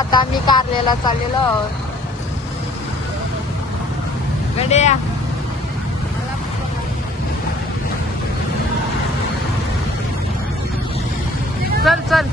आता आम्ही कारल्याला चाललेलो आहोत. गड्या चल चल.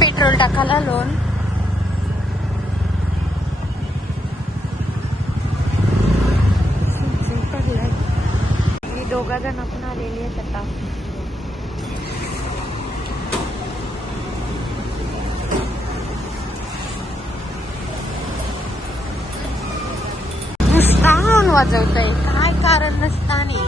पेट्रोल टाकायला लोन पडलाय. दोघा जण आपण आलेली आहेत आता. नुसता हॉर्न वाजवतोय, काय कारण नसताना.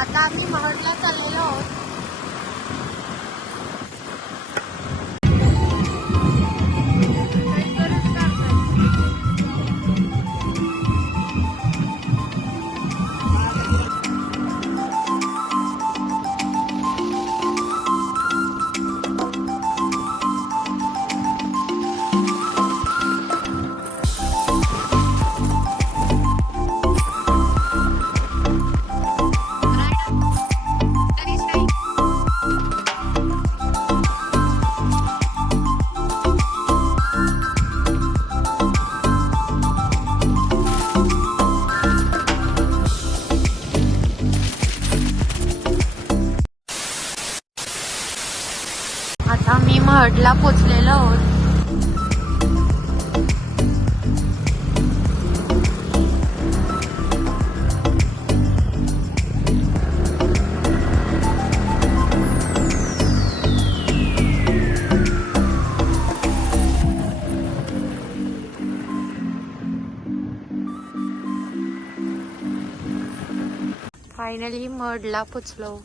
आता आम्ही महडला चाललेलो आहोत. आता मी महडला पोचलेलो आहोत. फायनली महडला पोचलो.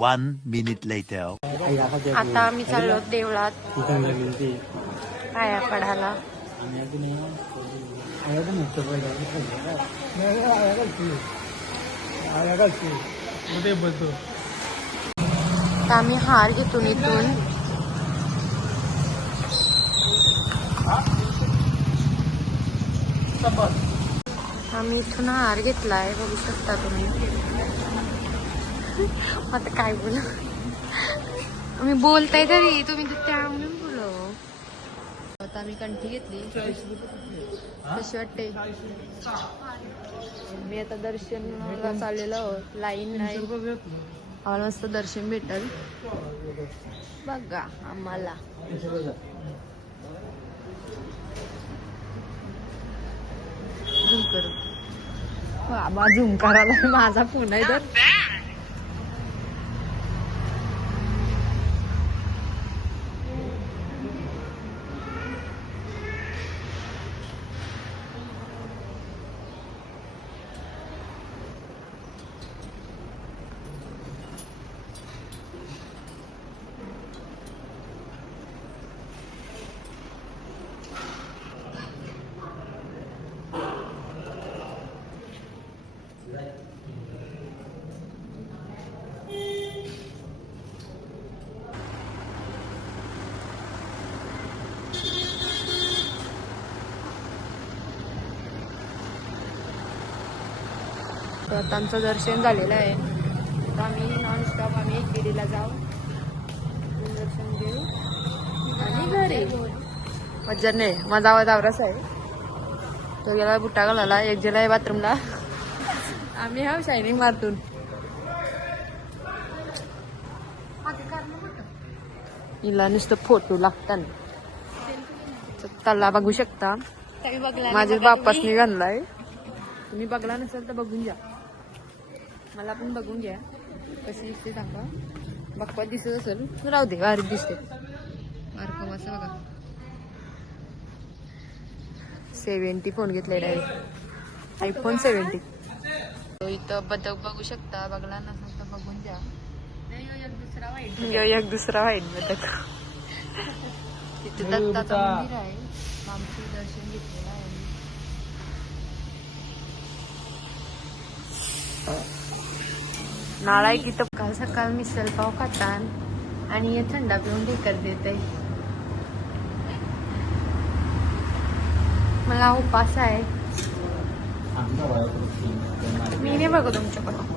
One minute later. आता आम्ही चाललो देवळात पाया पडायला. आम्ही हार घेतो इथून. आम्ही इथून हार घेतलाय, बघू शकता तुम्ही. आता काय बोला, मी बोलताय तरी तुम्ही त्या म्हणून बोलो. आता आम्ही कंठी घेतली. कशी वाटते? मी आता दर्शनला चाललेलो आहोत. लाईन नाही, आम्हाला मस्त दर्शन भेटल. बघा आम्हाला झूम करू. बाबा झूम करायला माझा फोन आहे तर. तर आता आमचं दर्शन झालेलं आहे. आता आम्ही नॉनस्टॉप आम्ही एकविरीला जाऊ, दर्शन घेऊ आणि घरी. मज्जा नाही, माझा आवाज आवराच आहे. तो गेला बुट्टा घालायला, एक गेला आहे बाथरूमला. आम्ही हा शायनिंग मारतून. हिला नुसतं फोटो लागतात. त्याला बघू शकता, माझ्या बाप्पासनी घाललाय. तुम्ही बघला नसेल तर बघून घ्या, मला पण बघून घ्या कशी दिसते सांगा. बाप्पा दिसत असेल राहू दे, भारी दिसते. बारकं असं बघा, 70 फोन घेतलेला आहे, iPhone 70. इथं बदक बघू शकता, बघला नसेल तर बघून घ्या. एक दुसरा वाईट बदक. तिथे दत्ताचं मंदिर आहे, आमचं दर्शन घेतलेलं आहे. नाळा की तर सकाळ मिसल पाव खातात आणि हे थंडा पिऊन ढेकर देते. मला उपास आहे. मी नाही बघू तुमच्याकडं.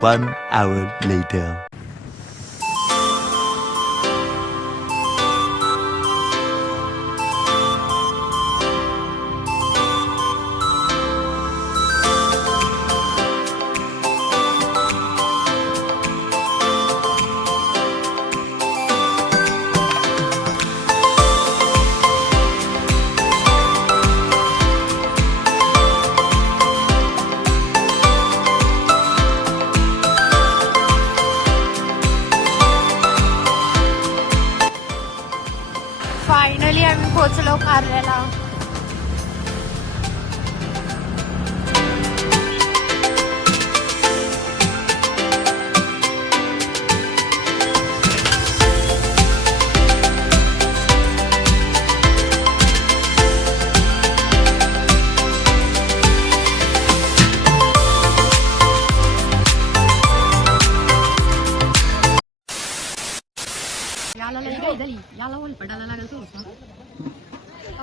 One hour later. फायनली आम्ही पोहोचलो कारल्याला.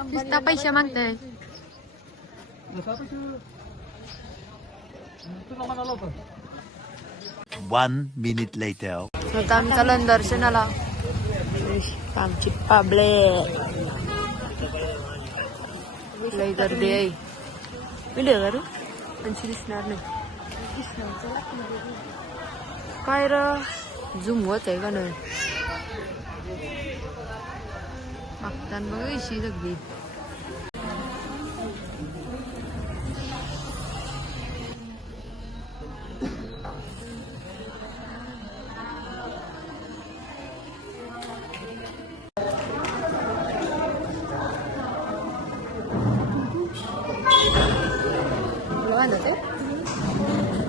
नुसता पैसे मागताय. 1 minute later. आता आम्ही चालू दर्शनाला. आमची पाबळे लई गर्दी आहे. व्हिडिओ करू आणखी दिसणार नाही काय र. झूम होत आहे का नाही मागताना बघा इशी सगळी.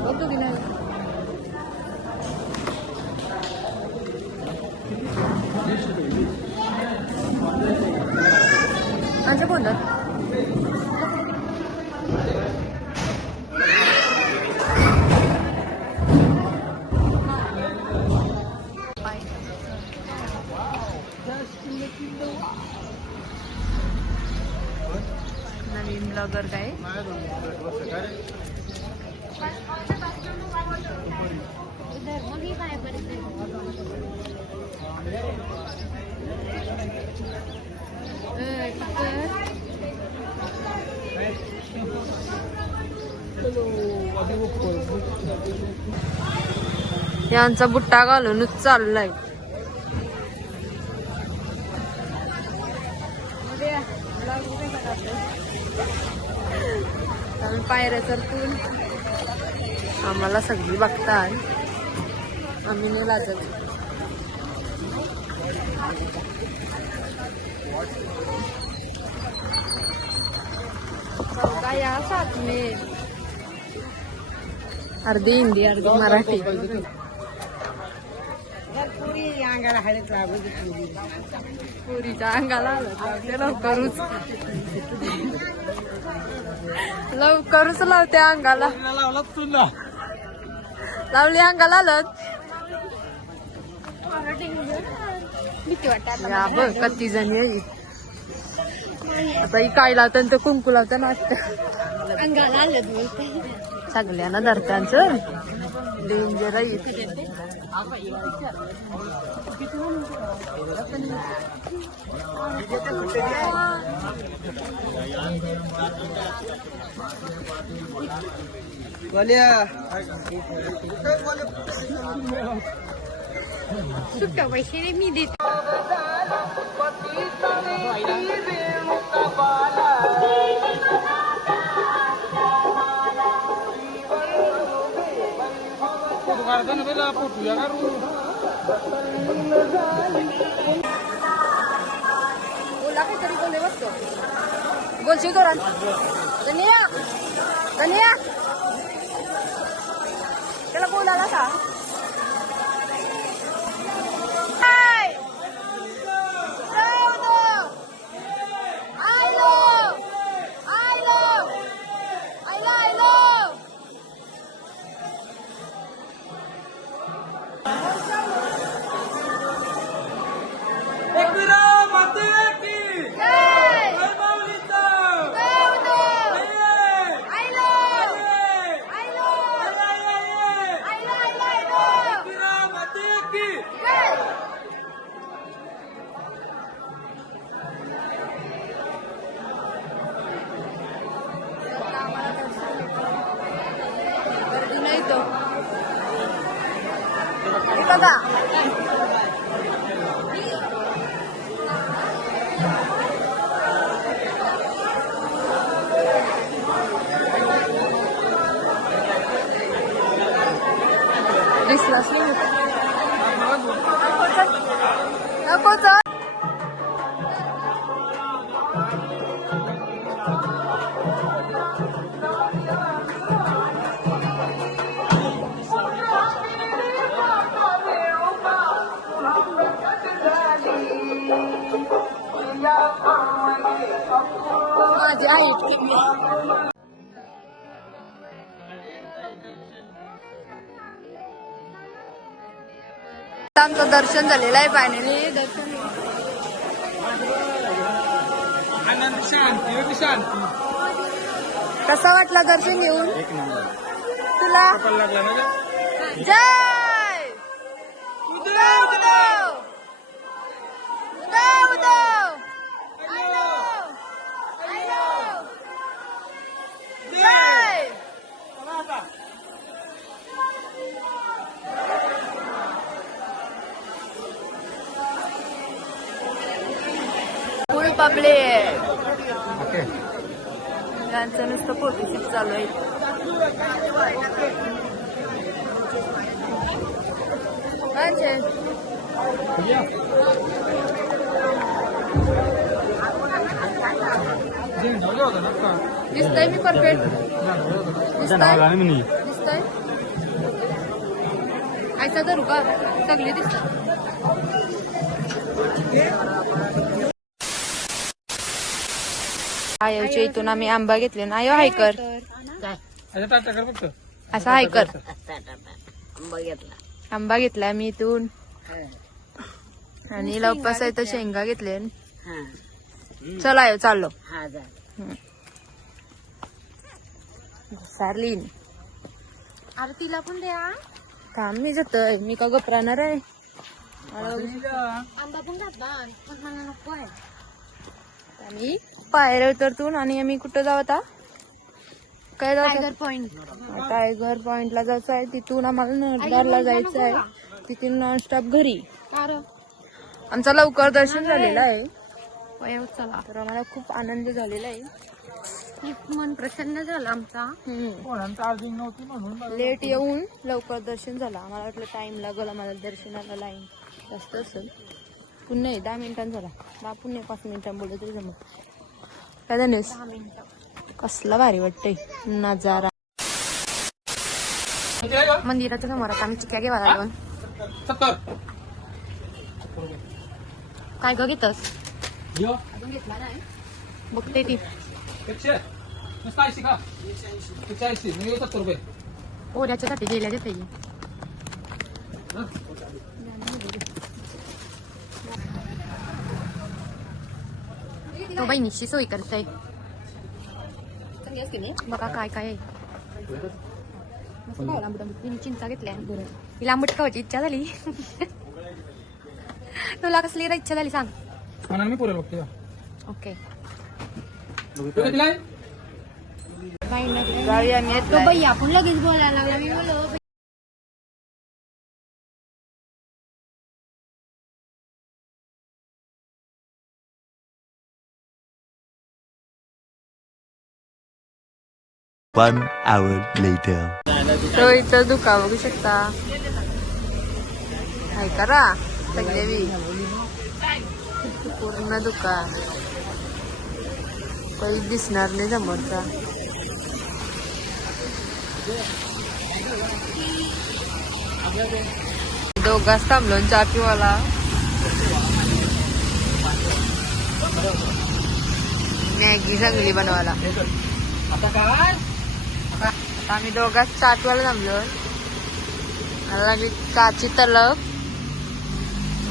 बघतो की नाही माझ्या बोलत वगैरे काय यांचा बुट्टा घालूनच चाललाय. आम्ही पायऱ्या चढतून आम्हाला सगळी बघतात. आम्ही नाही लाजत. या साथ में अर्धी हिंदी अर्धी मराठी. पुरीच्या अंगाला लावते लवकरच लावते अंगाला. लावली अंगाला लग या बघ किती जणी आहे. आता ही काय लावतं तर कुंकू लावतं नाचत अंगाला आलं सगळ्यांना धरत्यांचं डेंजर आहे. सुट्टा पैसे मी देते. बोला काहीतरी बोलले बसतो बोलशील जोरात. कन्या कन्या त्याला बोलायला का दिसलाच नाही नको चल. माझी आई आमचं दर्शन झालेलं आहे. फायनली दर्शन कसा वाटला दर्शन घेऊन तुला. जय उद्धव उद्धव उद्धव उद्धव जय. फुल पब्लिक यांचं नुसतं फोटोशूट चालू आहे. दिसतंय मी परफेक्ट दिसतंय ऐसा धरू का सगळे दिसतात. आयोच्या इथून आम्ही आंबा घेतले ना. आयो हायकर असा हायकर आंबा घेतला मी इथून आणि लवपास आहे तर शेंगा घेतले. चला आयो चाललो. सारलीन अरे तिला पण द्या. थांब मी जातोय, मी का गप राहणार आहे. आंबा पण घातला पण मला नको आहे. आम्ही पायऱ्या उतरतून आणि आम्ही कुठं जाऊ आता, काय टायगर जाऊ, पॉइंट. टायगर पॉइंटला जायचं आहे. तिथून आम्हाला नरदारला जायचं आहे, तिथून नॉनस्टॉप घरी. कार आमचं लवकर दर्शन झालेलं आहे, चला. तर आम्हाला खूप आनंद झालेला आहे. खूप मन प्रसन्न झालं आमचा. लेट येऊन लवकर दर्शन झालं. आम्हाला वाटलं टाइम लागल आम्हाला दर्शनाला, लाईन जास्त असेल. पुन्हा 10 मिनिटांनी झाला, पुन्हा 5 मिनिटांनी बोललं तरी जमत. काय जाणेस 10 मिनिटं. कसला भारी वाटतंय नजारा. मंदिराच्या समोर आता आम्ही चिक्या घेवा लागलो. काय ग घेतस? अजून घेतला नाही, बघते ती. ओऱ्याच्यासाठी गेल्या देते. तो बहिणीची सोय करताय बघा काय काय आहे. तिने चिंचा घेतल्या. तिला आंबट खावायची इच्छा झाली. तुला कसली इच्छा झाली सांग. मी पुरेल बघते. ओके. गावी आम्ही तो बाई आपण लगेच बोलायला लागला. मी बोललो1 hour later. तो इथं दुका बघू शकता. काय करा सगळे पूर्ण दुका, काही दिसणार नाही समोरचा. दोघाच थांबलो चहा पिवाला. मॅगी चांगली बनवायला. आता काय आता आम्ही दोघाच चहा पिवायला थांबलो. मला लागली चहाची तलप.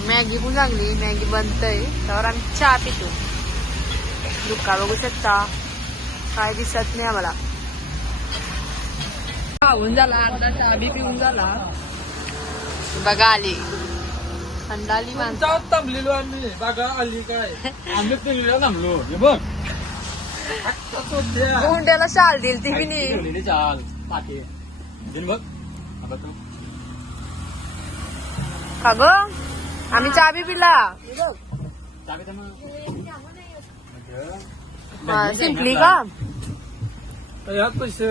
मॅगी पण चांगली, मॅगी बनतय त्यावर आम्ही चहा पितो. दुका बघू शकता, काय दिसत नाही आम्हाला. खाऊन झाला, अर्धा चहा बी पिऊन झाला. बघा आली थंडाली माणसं. थांबलेलो आम्ही, बागा आली काय आम्ही पिल्लीला थांबलो. हे बघ गुंड्याला शाल दिली ती मी नाही. चाल पाठी बघ. का ग आम्ही चहा बी पिला. सिंपली का यात पैसे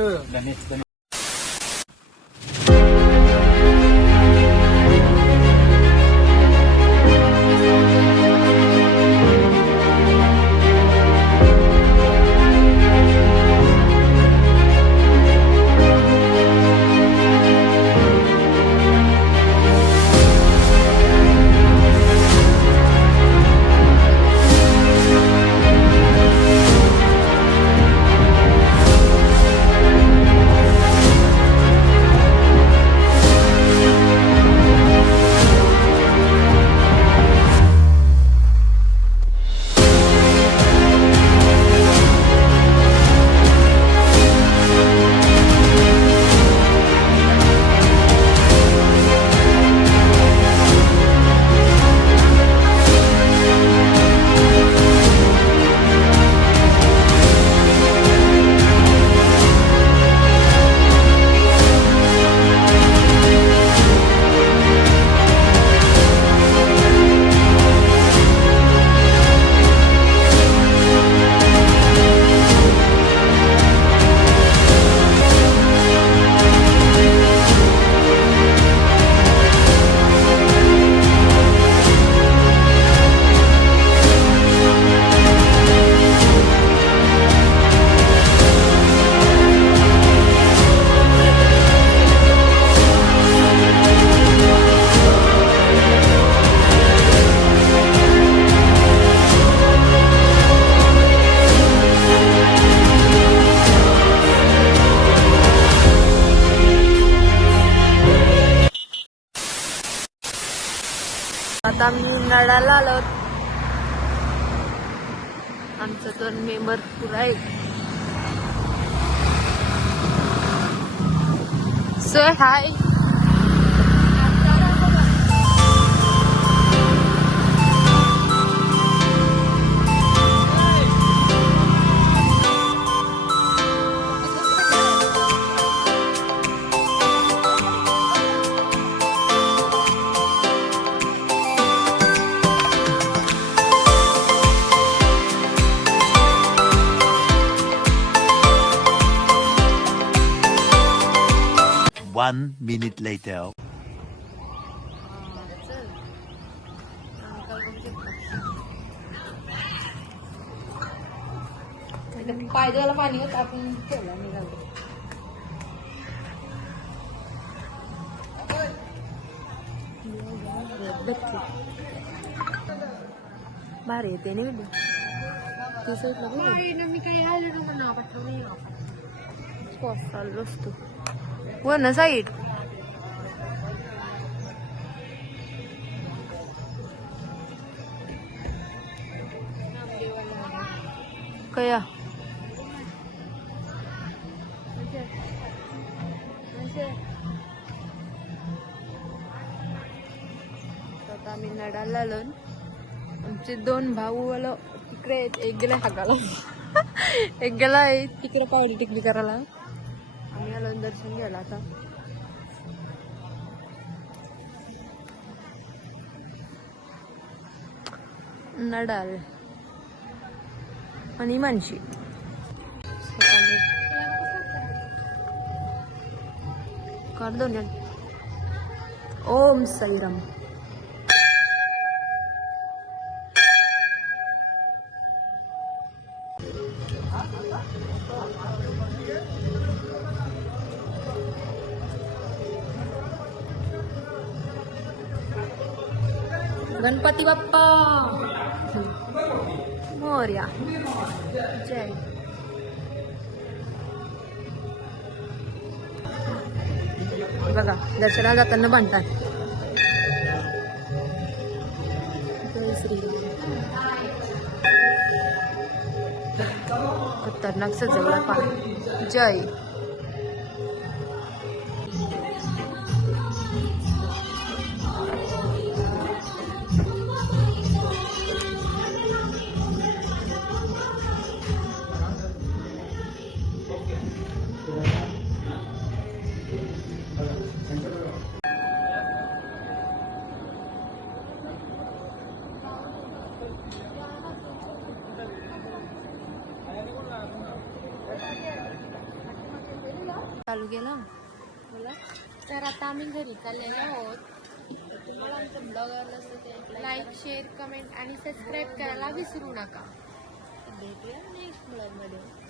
आता मी नळाला आलो. आमचं 2 मेंबर पुरा आहे. सो हाय. One minute later. पायद्याला पाणी होत आपण ठेवला निघालो. भारी येते नाही मी काही आलो ना चाललो असतो वर ना साईड. कया आता आम्ही नडाला आलो. आमचे 2 भाऊ आलो तिकडे आहेत. एक गेला हागाला एक गेला आहे तिकडे पावली टिकली करायला. आम्ही आलो दर्शन घ्यायला आता. नडाल आणि मानशी कर दोन. ओम साईराम. गणपती बाप्पा मोरया. जय. बघा दर्शनाला जाताना बांधतात. जय श्री. खतरनाक सजवला पाय. जय. चालू केला. तर आता आम्ही घरी चाललेलो आहोत. तुम्हाला आमचं ब्लॉग आवडला असेल तर लाईक, शेअर, कमेंट आणि सबस्क्राईब करायला विसरू नका. भेटूया नेक्स्ट ब्लॉग मध्ये.